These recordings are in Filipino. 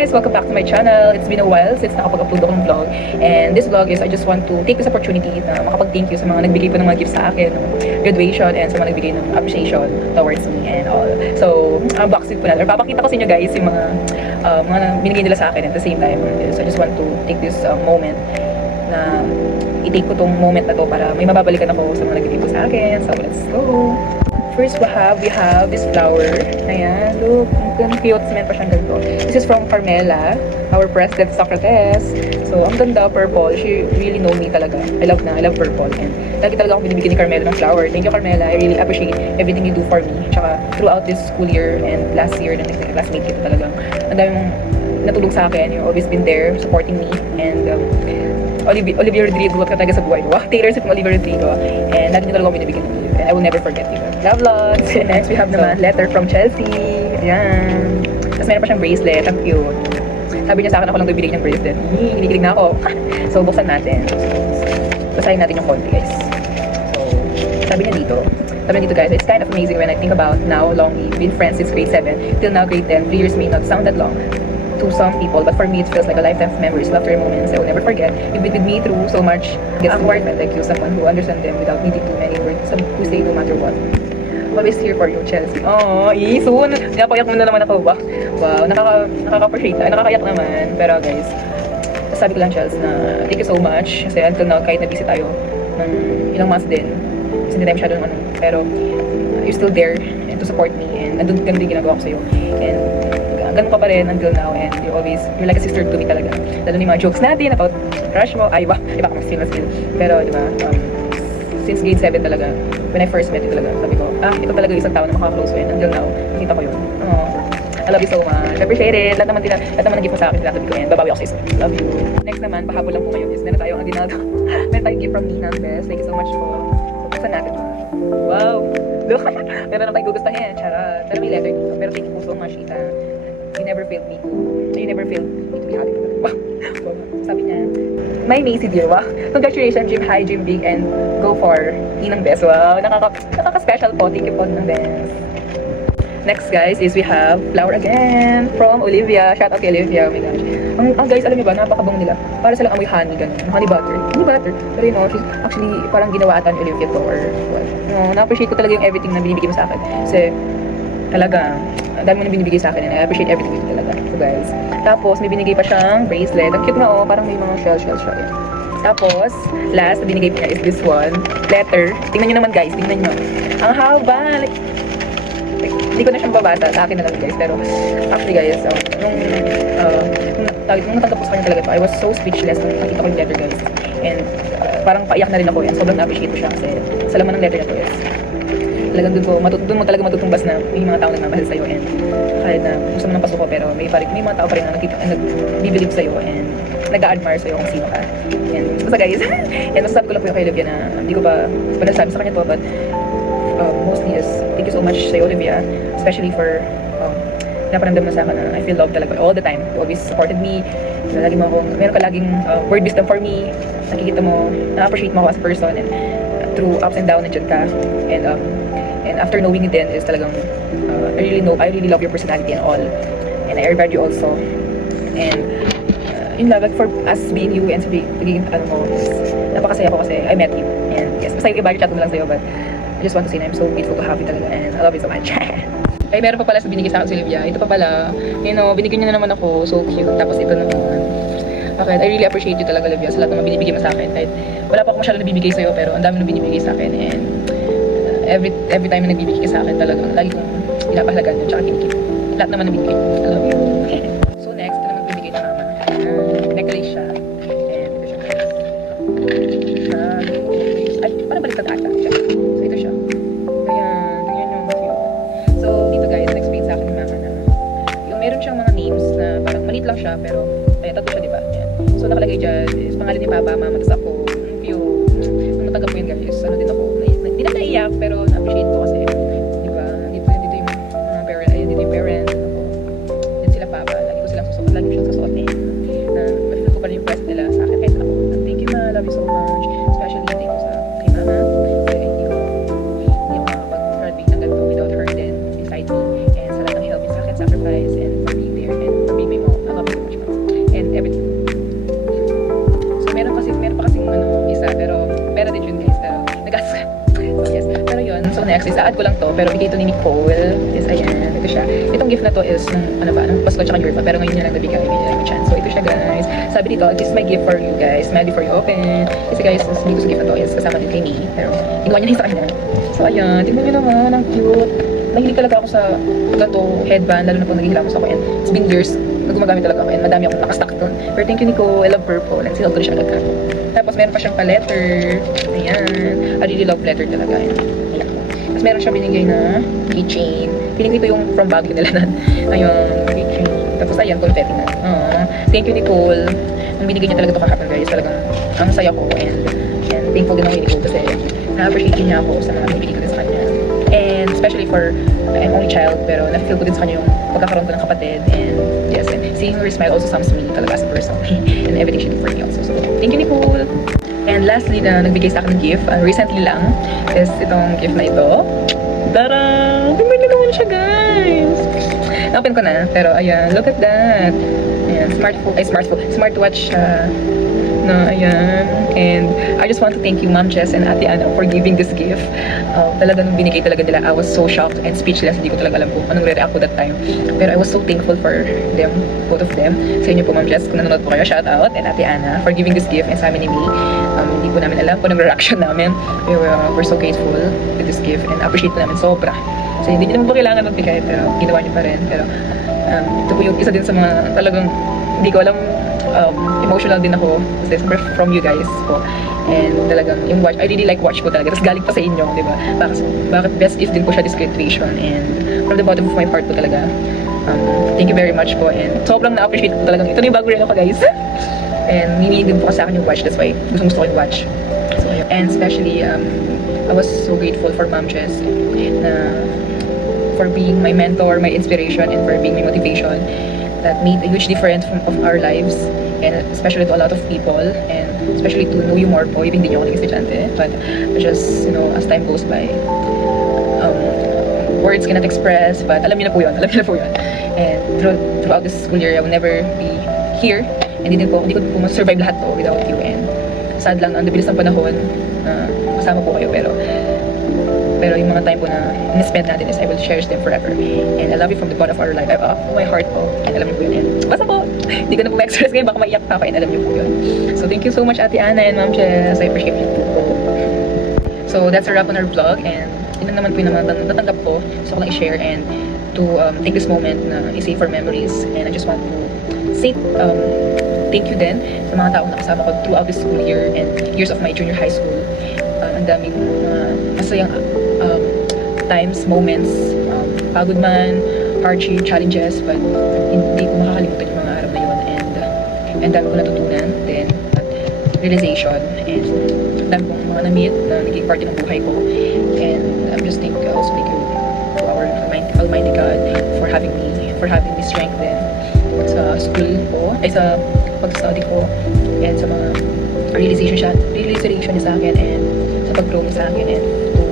guys! Welcome back to my channel. It's been a while since nakapag-upload ako ng vlog. And this vlog is I just want to take this opportunity na makapag-thank you sa mga nagbigay po ng mga gifts sa akin, ng graduation, and sa mga nagbigay ng appreciation towards me and all. So, unboxing po na. Or papakita ko sa inyo guys yung mga binigay nila sa akin. At the same time, so I just want to take this moment na i-take ko tong moment na to para may mababalikan ako sa mga nagbigay po sa akin. So, let's go! First, we have this flower. Ayan, look. Ang cute. Cement pa siyang ganito. This is from Carmela, our president Socrates. So, ang ganda, purple. She really know me talaga. I love purple. And lagi talaga ako binibigyan ni Carmela ng flower. Thank you, Carmela. I really appreciate everything you do for me. Tsaka, throughout this school year and last year na classmate kita talagang. Ang dami mong natulong sa akin. You've always been there, supporting me. And, Olivia Rodrigo ka talaga sa buhay ko. Taylor Swift ng Olivia Rodrigo. And lagi niyo talaga ako binibigyan ng and I will never forget you. Love lots. Next, we have naman letter from Chelsea. Ayan. Tapos meron pa siyang bracelet. Ang cute. Sabi niya sa akin ako lang bibigay ng bracelet. Kinikilig na ako. So, buksan natin. Basahin natin yung konti, guys. So, sabi niya dito guys, it's kind of amazing when I think about now long we've been friends since grade 7 till now grade 10. 3 years may not sound that long to some people, but for me it feels like a lifetime of memories, laughter moments I will never forget. You've been with me through so much. Gets awkward friend like you, someone who understands them without needing too many words, some who say no matter what. Always here for you, Chelsea. Oh, soon. Napayak mo na naman ako ba? Wow, nakaka-appreciate na. Nakakayak naman. Pero guys, sabi ko lang, Chelsea, na thank you so much. Kasi until now, kahit na-busy tayo ng ilang months din, kasi hindi tayo masyado ng pero you're still there and to support me, and andun ganun din ginagawa ko sa'yo. And ganun pa rin until now, and you're like a sister to me talaga. Lalo na yung mga jokes natin about crush mo, iba ka mas still. Pero diba, since grade 7 talaga, when I first met you talaga, sabi ko, ito talaga isang tao na makaka-close ko, and until now, nakita ko yun. I love you so much. I appreciate it. Lahat naman nag-gift mo sa akin, tinatabi ko, and babawi ako sa isa. Love you. Next naman, pahabol lang po ngayon is meron tayong aginaldo. Meron tayong gift from Ninang Best. Thank you so much po. So, buksan natin. Wow! Look! Meron na tayong gugustahin. Charot. Pero may letter dito. Pero thank you po so much, Ita. You never failed me to be happy. Wow! Sabi niya, my Macy dear, wow! Congratulations, Jim High, Jim Big, and go for Ninang Best. Wow! Nakaka-special po. Thank you po, Ninang Best. Next guys is we have flower again from Olivia. Shout out kay Olivia. Oh my gosh. Guys, alam niyo ba, napakabango nila. Para silang amoy honey, ganun. Honey butter. Pero you know, actually parang ginawa ata ni Olivia to or what. No, na-appreciate ko talaga yung everything na binibigay mo sa akin. Kasi talaga, ang dami mo na binibigay sa akin and I appreciate everything mo talaga. So guys. Tapos may binigay pa siyang bracelet. Ang cute na parang may mga shell. Tapos, last na binigay pa niya is this one. Letter. Tingnan niyo naman guys, tingnan niyo. Ang haba. Hindi ko na siyang babasa, sa akin na lang guys, pero actually guys, nung natanggap ko sa kanya talaga ito, I was so speechless nung nakita ko yung letter guys, and parang paiyak na rin ako yan, sobrang appreciate ko siya kasi sa laman ng letter na to guys, talagang doon mo talaga matutumbas na may mga tao nagmamahal sa'yo, and kahit na gusto mo ng pasuko, pero may mga tao pa rin na nag-believe sa'yo and nag-a-admire sa'yo kung sino ka. And basta guys, and masasabi ko lang po yung kay Olivia na hindi ko ba nasabi sa kanya to, but mostly is thank you so much sa Olivia, especially for naparamdam mo sa akin na I feel loved talaga all the time. You always supported me. Meron ka laging word wisdom for me. Nakikita mo, na-appreciate mo ako as a person, and through ups and downs nandiyan ka. And after knowing you then is talagang I really love your personality and all. And I regard you also. And in love, like for us being you and pagiging napakasaya ko kasi I met you. And yes, basta yung iba chat mo lang sa'yo, but I just want to say na I'm so grateful to have you talaga, and I love you so much. Ay, meron pa pala sa binigay sa akin si Olivia. Ito pa pala, you know, binigyan niya na naman ako. So cute. Tapos ito naman. Okay, I really appreciate you talaga, Olivia, sa lahat ng binibigay mo sa akin. Kahit wala pa ako masyado nabibigay sa'yo, pero ang dami nang binibigay sa akin. And every time na nagbibigay ka sa akin, talagang lagi kong pinapahalagan yun, tsaka kinikip. Lahat naman nabibigay. I love you. So next, ito naman bibigay na mama. Necklace siya. And ito siya. Ay, parang baliktad ata siya. So ito siya. Ayan, ganyan yung cute. So dito guys, na-explain sa akin ni mama na yung meron siyang mga names na parang maliit lang siya, pero tatlo siya, diba? Ayan. So nakalagay dyan is pangalan ni papa, mama, tas ako. Nung natanggap ko yun guys, din ako. Hindi na naiyak, pero na-appreciate ko kasi, diba? Dito yung mga parents, ayun, dito yung parents. Yan sila papa, lagi ko siyang susuotin. Ma-feel ko pa rin yung present nila sa akin kahit ako. Thank you ma, love you so much. Especially thank you kay mama. Kasi hindi ako makapag-graduate ng ganito without her then beside me. And sa lahat ng help niya sa akin, sacrifice, and for being there, and for being my mom. I love you. Isa-add ko lang to, pero bigay ito ni Nicole. Is ayan, ito siya. Itong gift na to is nung Pasko tsaka New Year pa, pero ngayon niya lang nabigay, ngayon niya lang yung chance. So ito siya guys. Sabi dito, this is my gift for you guys. Smile before you open. Kasi guys, dito sa gift na to is kasama din kay me. Pero ginawa niya na sa kanya. So ayan, tingnan niyo naman, ang cute. Nahilig talaga ako sa gato, headband, lalo na pag naghihilamos ako. And it's been years na gumagamit talaga ako. And madami akong nakastock doon. Pero thank you Nico, I love purple. And sinod ko na siya agad. Tapos meron pa siyang pa-letter. Ayan. I really love letter talaga. Ayan. Tapos meron siyang binigay na keychain. Piling ito yung from Baguio nila na. Ayun, keychain. Tapos ayan, confetti na. Thank you Nicole. Ang binigay niya talaga ito kahapon guys. Talagang ang saya ko. And thankful din ako kay Nicole kasi na-appreciate niya ako sa mga binigay ko din sa kanya. And especially for I'm only child, pero na-feel ko din sa kanya yung pagkakaroon ko ng kapatid. And yes, and seeing her smile also sums me talaga as a person. And everything she did for me also. So, thank you Nicole. And lastly na nagbigay sa akin ng gift, recently lang, is itong gift na ito. Tara! Tingnan niyo naman siya guys! Na-open ko na, pero ayan, look at that. Ayan, smartwatch siya. Na, ayan. And I just want to thank you, Ma'am Jess and Ate Ana, for giving this gift. Talaga nung binigay talaga nila, I was so shocked and speechless. Hindi ko talaga alam kung anong re-react ko that time. Pero I was so thankful for them, both of them. Sa inyo po, Ma'am Jess, kung nanonood po kayo, shout out. And Ate Ana, for giving this gift. And sa amin ni Me, hindi po namin alam kung anong reaction namin. We're so grateful with this gift and appreciate po namin sobra. So hindi naman po kailangan magbigay, pero ginawa niyo pa rin. Pero ito po yung isa din sa mga talagang hindi ko alam, emotional din ako kasi from you guys po. And talagang yung watch, I really like watch po talaga. Tapos galing pa sa inyo, di ba? Bakit best gift din po siya this creation. And from the bottom of my heart po talaga, thank you very much po. And sobrang na-appreciate ko talagang ito na yung bago rin ako guys. And meaning din po kasi sa akin yung watch, that's why gusto ko yung watch. So, and especially, I was so grateful for Ma'am Jess na for being my mentor, my inspiration, and for being my motivation that made a huge difference of our lives, and especially to a lot of people, and especially to know you more po, even hindi nyo ako naging estudyante, but just, you know, as time goes by, words cannot express, but alam niyo na po yun, and throughout this school year, I will never be here, and hindi ko po ma-survive lahat to without you, and sad lang, ang bilis ng panahon, kasama po kayo, pero yung mga time po na in-spend natin is I will cherish them forever. And I love you from the bottom of our life, my heart po. And alam niyo po yun. And basta po, hindi ko na po ma-express ngayon, baka maiyak pa ako. And alam niyo po yun. So thank you so much Ate Ana and Ma'am Jess. I appreciate you po. So that's a wrap on our vlog. And yun naman po yung natanggap ko. So ko lang i-share and to take this moment na i-save for memories. And I just want to say thank you din sa mga taong nakasama ko throughout this school year and years of my junior high school. Ang daming masayang times, moments, pagod man, hardship, challenges, but hindi ko makakalimutan yung mga araw na yun, and dami ko natutunan, then realization, and dami kong mga na-meet na naging parte ng buhay ko, and I'm just also thank you to our Almighty God for having me strength din sa school ko, sa pag-study ko, and sa mga realization niya sa akin, and sa pag-grow niya sa akin, and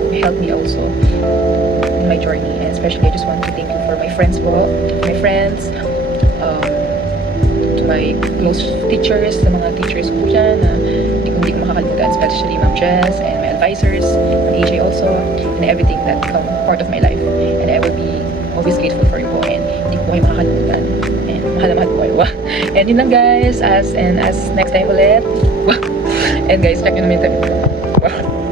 to help me also in my journey. And especially I just want to thank you for my friends po, to my close teachers, sa mga teachers ko dyan na hindi ko makakalimutan, especially Ma'am Jess and my advisors, and AJ also, and everything that become part of my life. And I will be always grateful for you po, and hindi ko kayo makakalimutan, and mahal na mahal po kayo. And yun lang guys, as next time ulit. And guys, check nyo naman yung time.